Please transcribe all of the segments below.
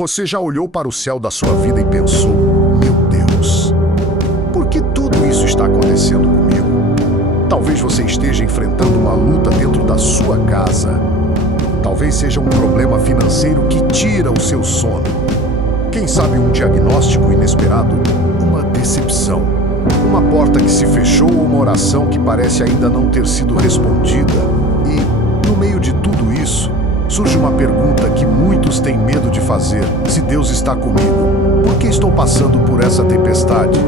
Você já olhou para o céu da sua vida e pensou: meu Deus, por que tudo isso está acontecendo comigo? Talvez você esteja enfrentando uma luta dentro da sua casa. Talvez seja um problema financeiro que tira o seu sono. Quem sabe um diagnóstico inesperado? Uma decepção. Uma porta que se fechou ou uma oração que parece ainda não ter sido respondida. E, no meio de tudo isso, surge uma pergunta que muitos têm medo de fazer: se Deus está comigo, por que estou passando por essa tempestade?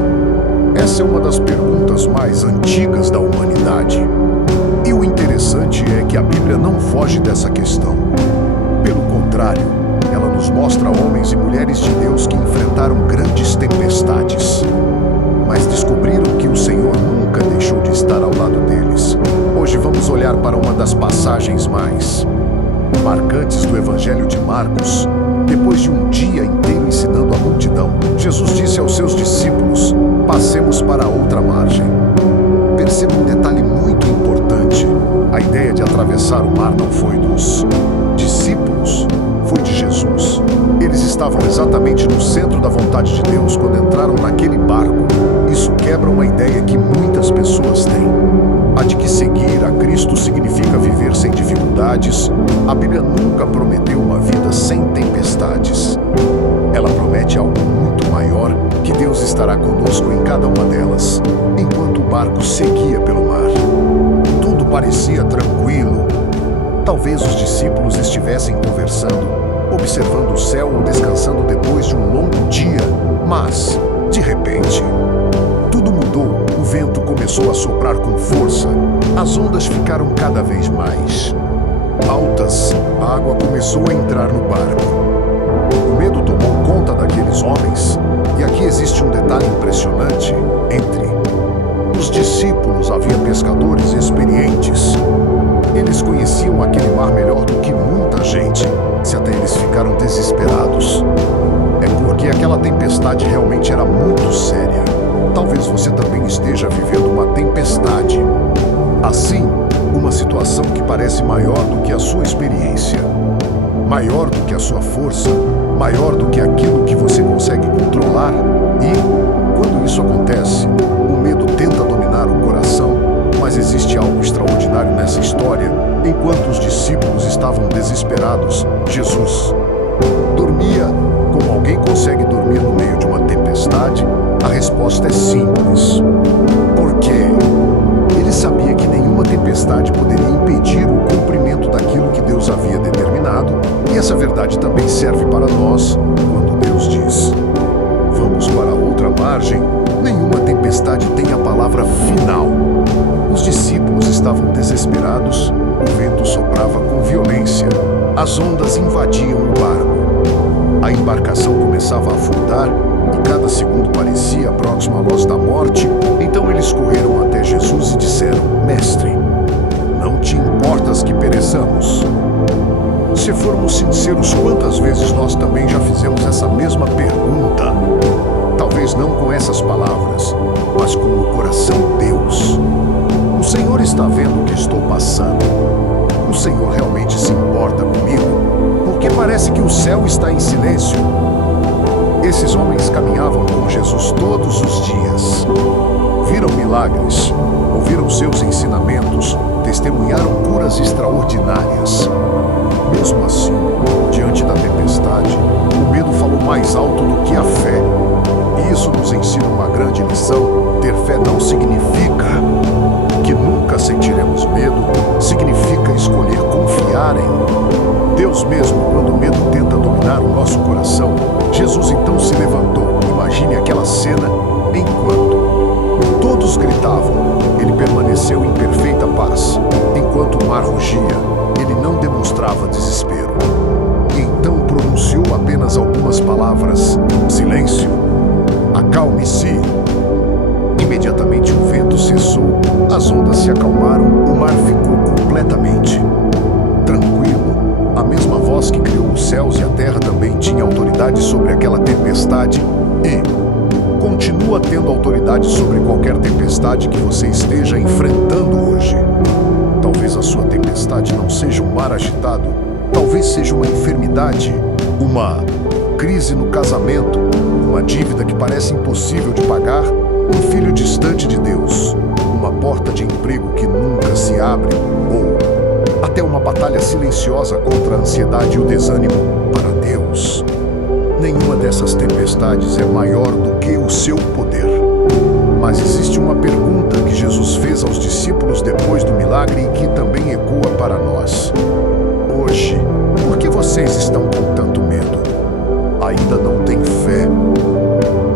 Essa é uma das perguntas mais antigas da humanidade. E o interessante é que a Bíblia não foge dessa questão. Pelo contrário, ela nos mostra homens e mulheres de Deus que enfrentaram grandes tempestades, mas descobriram que o Senhor nunca deixou de estar ao lado deles. Hoje vamos olhar para uma das passagens mais marcantes do Evangelho de Marcos. Depois de um dia inteiro ensinando a multidão, Jesus disse aos seus discípulos: passemos para a outra margem. Perceba um detalhe muito importante. A ideia de atravessar o mar não foi dos discípulos, foi de Jesus. Eles estavam exatamente no centro da vontade de Deus quando entraram naquele barco. Isso quebra uma ideia que muitas pessoas têm: a de que seguir a Cristo significa viver sem dificuldades. A Bíblia nunca prometeu uma vida sem tempestades. Ela promete algo muito maior, que Deus estará conosco em cada uma delas, enquanto o barco seguia pelo mar. Tudo parecia tranquilo. Talvez os discípulos estivessem conversando, observando o céu ou descansando depois de um longo dia, mas, de repente, tudo mudou. O vento começou a soprar com força. As ondas ficaram cada vez mais altas. A água começou a entrar no barco. O medo tomou conta daqueles homens. E aqui existe um detalhe impressionante. Entre os discípulos havia pescadores experientes. Eles conheciam aquele mar melhor do que muita gente. Se até eles ficaram desesperados, é porque aquela tempestade realmente era muito séria. Talvez você também esteja vivendo uma tempestade. Assim, uma situação que parece maior do que a sua experiência, maior do que a sua força, maior do que aquilo que você consegue controlar. E, quando isso acontece, o medo tenta dominar o coração. Mas existe algo extraordinário nessa história. Enquanto os discípulos estavam desesperados, Jesus dormia. Como alguém consegue dormir no meio de uma tempestade? A resposta é simples: porque ele sabia que nenhuma tempestade poderia impedir o cumprimento daquilo que Deus havia determinado. E essa verdade também serve para nós. Quando Deus diz: vamos para a outra margem, nenhuma tempestade tem a palavra final. Os discípulos estavam desesperados. O vento soprava com violência. As ondas invadiam o barco. A embarcação começava a afundar e cada segundo parecia próximo à luz da morte. Então eles correram até Jesus e disseram: Mestre, não te importas que pereçamos? Se formos sinceros, quantas vezes nós também já fizemos essa mesma pergunta? Talvez não com essas palavras, mas com o coração: Deus, o Senhor está vendo o que estou passando. O Senhor realmente se importa comigo? Porque parece que o céu está em silêncio. Esses homens caminhavam com Jesus todos os dias. Viram milagres, ouviram seus ensinamentos, testemunharam curas extraordinárias. Mesmo assim, diante da tempestade, o medo falou mais alto do que a fé. E isso nos ensina uma grande lição: ter fé não significa que nunca sentiremos medo, significa escolher confiar em Deus mesmo quando o medo tenta dominar o nosso coração. Jesus então se levantou. Imagine aquela cena. Enquanto todos gritavam, ele permaneceu em perfeita paz. Enquanto o mar rugia, ele não demonstrava desespero. Então pronunciou apenas algumas palavras: silêncio, acalme-se. Imediatamente o vento cessou, as ondas se acalmaram, o mar ficou completamente tranquilo. A mesma voz que criou os céus e a terra também tinha autoridade sobre aquela tempestade e continua tendo autoridade sobre qualquer tempestade que você esteja enfrentando hoje. Talvez a sua tempestade não seja um mar agitado, talvez seja uma enfermidade, uma crise no casamento, uma dívida que parece impossível de pagar, um filho distante de Deus, uma porta de emprego que nunca se abre, ou até uma batalha silenciosa contra a ansiedade e o desânimo para Deus. Nenhuma dessas tempestades é maior do que o seu poder. Mas existe uma pergunta que Jesus fez aos discípulos depois do milagre e que também ecoa para nós. Hoje, por que vocês estão com tanto medo? Ainda não têm fé?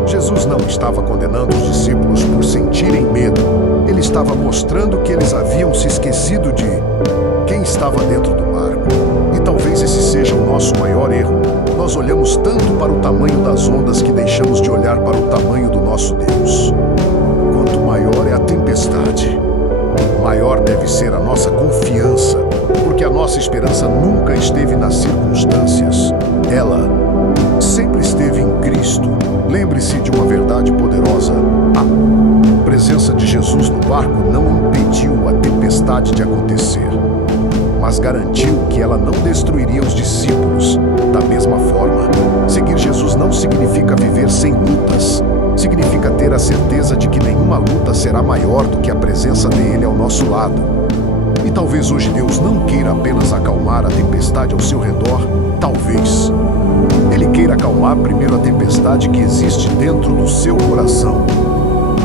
Jesus não estava condenando os discípulos por sentirem medo. Ele estava mostrando que eles haviam se esquecido de quem estava dentro do barco. E talvez esse seja o nosso maior erro. Nós olhamos tanto para o tamanho das ondas que deixamos de olhar para o tamanho do nosso Deus. Quanto maior é a tempestade, maior deve ser a nossa confiança, porque a nossa esperança nunca esteve nas circunstâncias. Ela sempre esteve em Cristo. Lembre-se de uma verdade poderosa. A presença de Jesus no barco não impediu a tempestade de acontecer, mas garantiu que ela não destruiria os discípulos. Da mesma forma, seguir Jesus não significa viver sem lutas. Significa ter a certeza de que nenhuma luta será maior do que a presença dele ao nosso lado. E talvez hoje Deus não queira apenas acalmar a tempestade ao seu redor. Talvez Ele queira acalmar primeiro a tempestade que existe dentro do seu coração.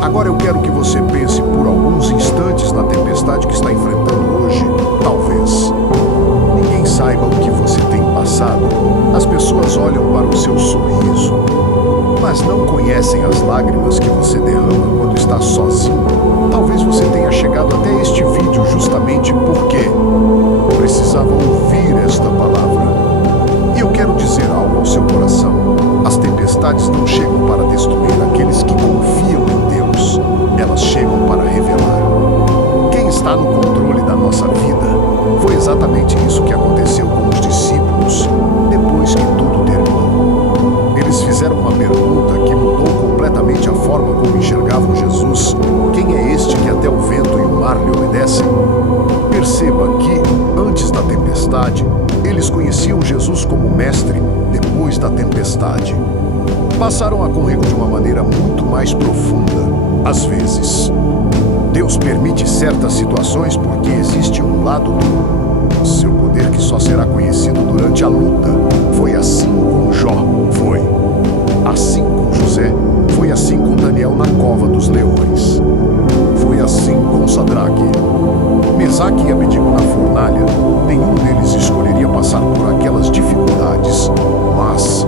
Agora eu quero que você pense por alguns instantes na tempestade que está enfrentando hoje. Talvez ninguém saiba o que você tem passado. As pessoas olham para o seu sorriso, mas não conhecem as lágrimas que você derrama quando está sozinho. Talvez você tenha chegado até este vídeo justamente porque precisava ouvir esta palavra. E eu quero dizer algo ao seu coração. As tempestades não chegam para destruir aqueles que confiam em Deus. Elas chegam para revelar quem está no controle da nossa vida. Foi exatamente isso que aconteceu com os discípulos depois que tudo terminou. Eles fizeram uma pergunta que mudou completamente a forma como enxergavam Jesus. Quem é este que até o vento e o mar lhe obedecem? Perceba que, antes da tempestade, eles conheciam Jesus como mestre depois da tempestade. Passaram a correr de uma maneira muito mais profunda. Às vezes, Deus permite certas situações porque existe um lado do seu poder que só será conhecido durante a luta. Foi assim com Jó, foi assim com José, foi assim com Daniel na cova dos leões, foi assim com Sadraque, Mesaque e Abednego na fornalha. Nenhum deles escolheria passar por aquelas dificuldades, mas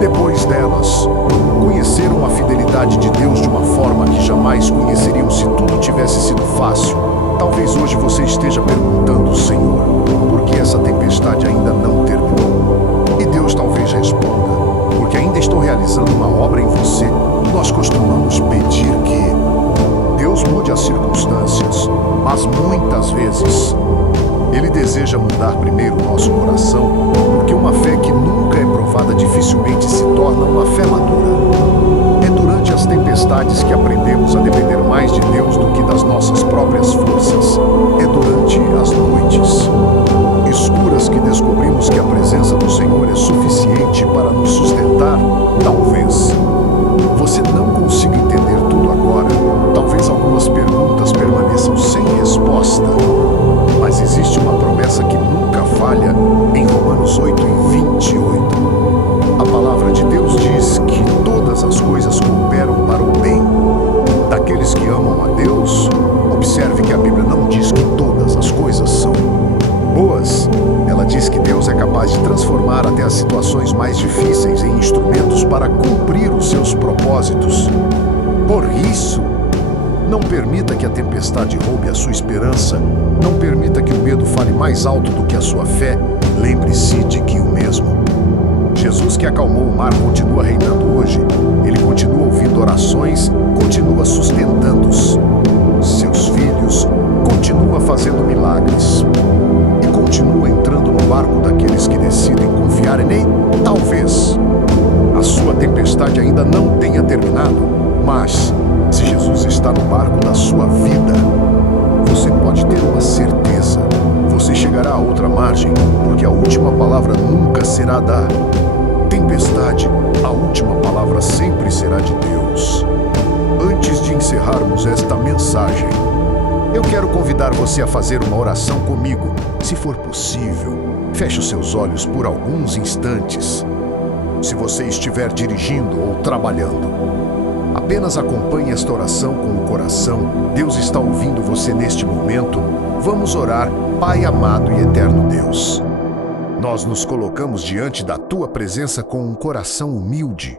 depois delas, conheceram a fidelidade de Deus de uma forma que jamais conheceriam se tudo tivesse sido fácil. Talvez hoje você esteja perguntando, Senhor, por que essa tempestade ainda não terminou? E Deus talvez responda, porque ainda estou realizando uma obra em você. Nós costumamos pedir que Deus mude as circunstâncias, mas muitas vezes Ele deseja mudar primeiro o nosso coração, porque uma fé que nunca é provada dificilmente se torna uma fé madura. É durante as tempestades que aprendemos a depender mais de Deus do que das nossas próprias forças. É durante as noites escuras que descobrimos que a presença do Senhor é suficiente para nos sustentar. Talvez você não consiga entender tudo agora. Talvez algumas perguntas permaneçam sem resposta. Mas existe uma promessa que nunca falha em Romanos 8:28. A palavra de Deus diz que todas as coisas cooperam para o bem daqueles que amam a Deus. Observe que a Bíblia não diz que todas as coisas são boas. Ela diz que Deus é capaz de transformar até as situações mais difíceis em instrumentos para cumprir os seus propósitos. Por isso, não permita que a tempestade roube a sua esperança. Não permita que o medo fale mais alto do que a sua fé. Lembre-se de que o mesmo Jesus que acalmou o mar continua reinando hoje. Ele continua ouvindo orações, continua sustentando seus filhos, continua fazendo milagres e continua entrando no barco daqueles que decidem confiar nele. Talvez a sua tempestade ainda não tenha terminado, mas se Jesus está no barco da sua vida, você pode ter uma certeza. Você chegará à outra margem, porque a última palavra nunca será da tempestade. última palavra sempre será de Deus. Antes de encerrarmos esta mensagem, eu quero convidar você a fazer uma oração comigo. Se for possível, feche os seus olhos por alguns instantes. Se você estiver dirigindo ou trabalhando, apenas acompanhe esta oração com o coração. Deus está ouvindo você neste momento. Vamos orar. Pai amado e eterno Deus, nós nos colocamos diante da Tua presença com um coração humilde,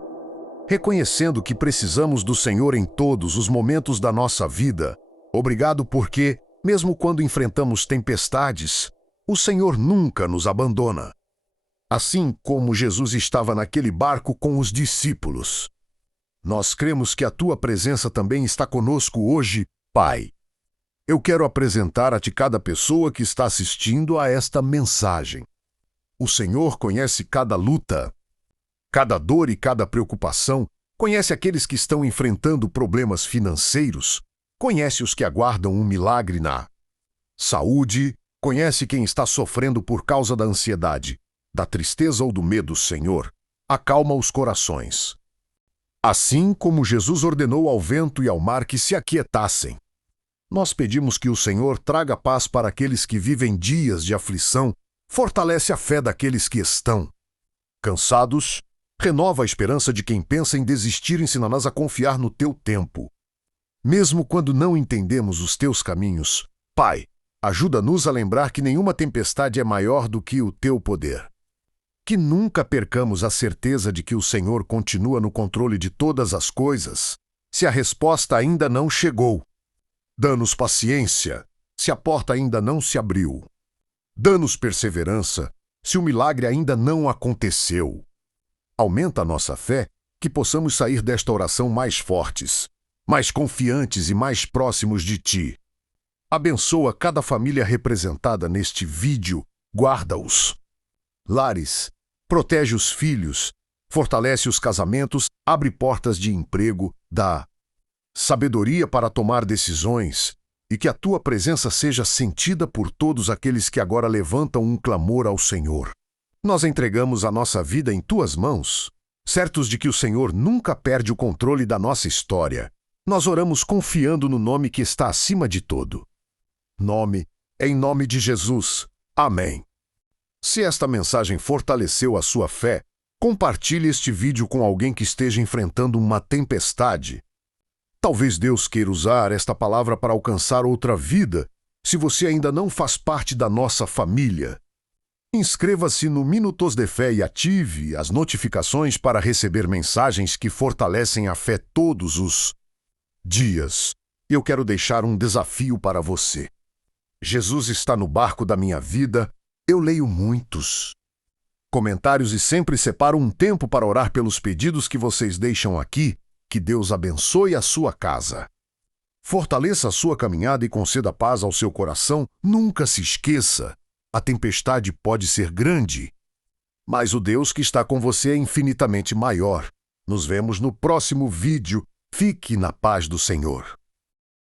reconhecendo que precisamos do Senhor em todos os momentos da nossa vida. Obrigado porque, mesmo quando enfrentamos tempestades, o Senhor nunca nos abandona. Assim como Jesus estava naquele barco com os discípulos, nós cremos que a Tua presença também está conosco hoje, Pai. Eu quero apresentar a Ti cada pessoa que está assistindo a esta mensagem. O Senhor conhece cada luta, cada dor e cada preocupação, conhece aqueles que estão enfrentando problemas financeiros, conhece os que aguardam um milagre na saúde, conhece quem está sofrendo por causa da ansiedade, da tristeza ou do medo, Senhor. Acalma os corações. Assim como Jesus ordenou ao vento e ao mar que se aquietassem, nós pedimos que o Senhor traga paz para aqueles que vivem dias de aflição, fortalece a fé daqueles que estão cansados, renova a esperança de quem pensa em desistir, ensina-nos a confiar no Teu tempo. Mesmo quando não entendemos os Teus caminhos, Pai, ajuda-nos a lembrar que nenhuma tempestade é maior do que o Teu poder. Que nunca percamos a certeza de que o Senhor continua no controle de todas as coisas, se a resposta ainda não chegou. Dá-nos paciência, se a porta ainda não se abriu. Dá-nos perseverança, se o milagre ainda não aconteceu. Aumenta a nossa fé, que possamos sair desta oração mais fortes, mais confiantes e mais próximos de Ti. Abençoa cada família representada neste vídeo, guarda-os. Lares, protege os filhos, fortalece os casamentos, abre portas de emprego, dá sabedoria para tomar decisões e que a Tua presença seja sentida por todos aqueles que agora levantam um clamor ao Senhor. Nós entregamos a nossa vida em Tuas mãos, certos de que o Senhor nunca perde o controle da nossa história. Nós oramos confiando no nome que está acima de todo. Em nome de Jesus. Amém. Se esta mensagem fortaleceu a sua fé, compartilhe este vídeo com alguém que esteja enfrentando uma tempestade. Talvez Deus queira usar esta palavra para alcançar outra vida, se você ainda não faz parte da nossa família. Inscreva-se no Minutos de Fé e ative as notificações para receber mensagens que fortalecem a fé todos os dias. Eu quero deixar um desafio para você. Jesus está no barco da minha vida. Eu leio muitos comentários e sempre separo um tempo para orar pelos pedidos que vocês deixam aqui. Que Deus abençoe a sua casa. Fortaleça a sua caminhada e conceda paz ao seu coração. Nunca se esqueça, a tempestade pode ser grande, mas o Deus que está com você é infinitamente maior. Nos vemos no próximo vídeo. Fique na paz do Senhor.